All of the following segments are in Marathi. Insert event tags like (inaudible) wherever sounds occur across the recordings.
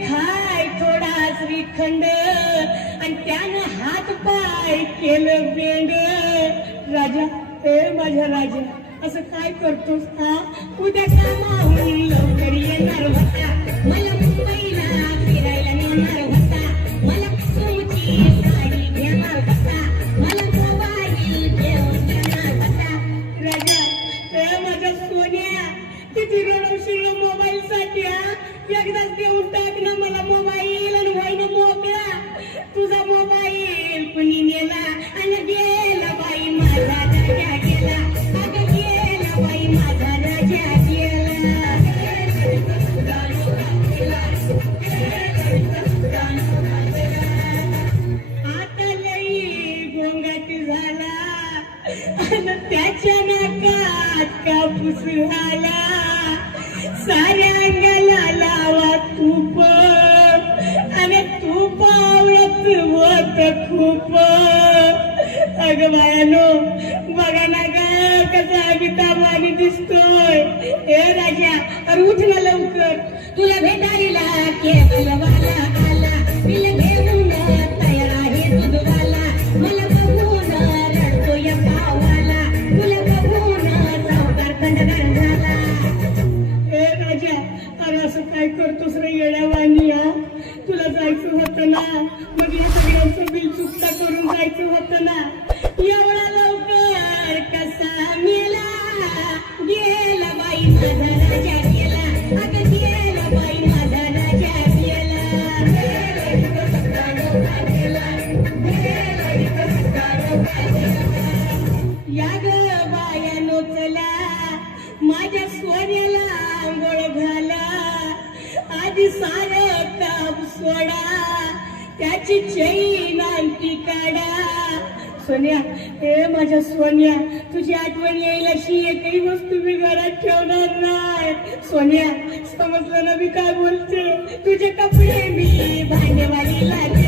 खाय थोडा श्रीखंड आणि त्यानं हात पाय केलं बेंड. राजा ए माझ्या राजा असं काय करतोस हा? उद्या कामाहून लवकर येणार होता. मला मुंबईला फिरायला नेणार होता. मला तुमची साडी घेणार होता. मला मोबाईल घेऊन देणार होता. राजा ए माझ्या सोन्या किती रडवशील एकदाच देऊन टाक ना मला मोबाईल आणि व्हायनं मोकळा. तुझा मोबाईल कुणी नेला? आणि गेला बाई माझा राजा गेला. अगं गेला बाई माझा राजा गेला. आता लई गोंगाट झाला. आणि त्याच्या नाकात कापूस झाला साऱ्या अंगाला लावा तूप आणि तूप आवडत होत खूप. अग बायानो बघा ना ग कसा अमिताभाने दिसतोय. हे राजा अरे उठ ना लवकर. तुला भेटायला केवळ वाला होतं ना? मग या सगळ्यांचं बिल चुकता करून जायचं होतं ना? एवढा लवकर कसा मेला? गेला बाई माझा राजा गेला. अगं गेला बाई माझा राजा गेला. या ग बाया नोचला. माझ्या सोन्याला आंघोळ घाला. आधी सार काम सोडा त्याची चैन आणखी काढा. सोन्या हे माझ्या सोन्या तुझी आठवण येईल अशी एकही वस्तू मी घरात ठेवणार नाही. सोन्या समजलं ना मी काय बोलते? तुझे कपडे मी भांडेवालीला देईन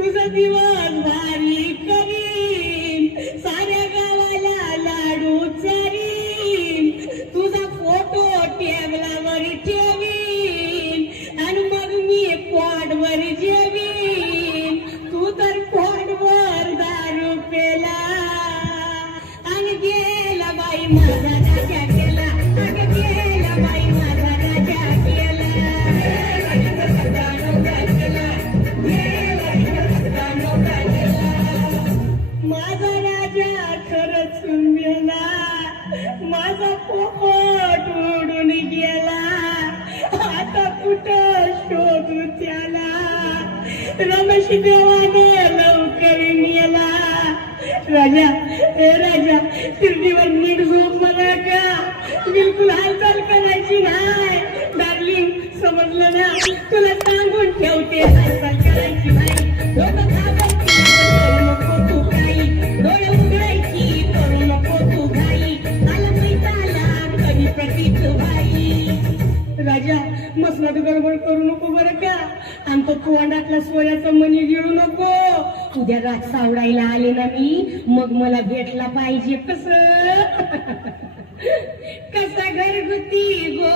तुझं दिवस भारी करीन साऱ्या गावाला लाडू चारीन तुझा फोटो टेबलावर ठेवीन आणि मग मी पॉडवर जेवीन तू तर पॉडवर दारू पेला. आणि गेला बाई माझा उडून गेला. आता कुठं शोधू त्याला? रमेश देवाने लवकर नेला. राजा ए राजा तिरडीवर नीट झोप मला का? बिलकुल हालचाल कर. राजा मसनात गडबड करू नको बरं का? आणि तो तोंडातला सोन्याचा मणी गिळू नको. उद्या रात सावडायला आले ना मी मग मला भेटला पाहिजे कस? (laughs) कसा घरगुती गो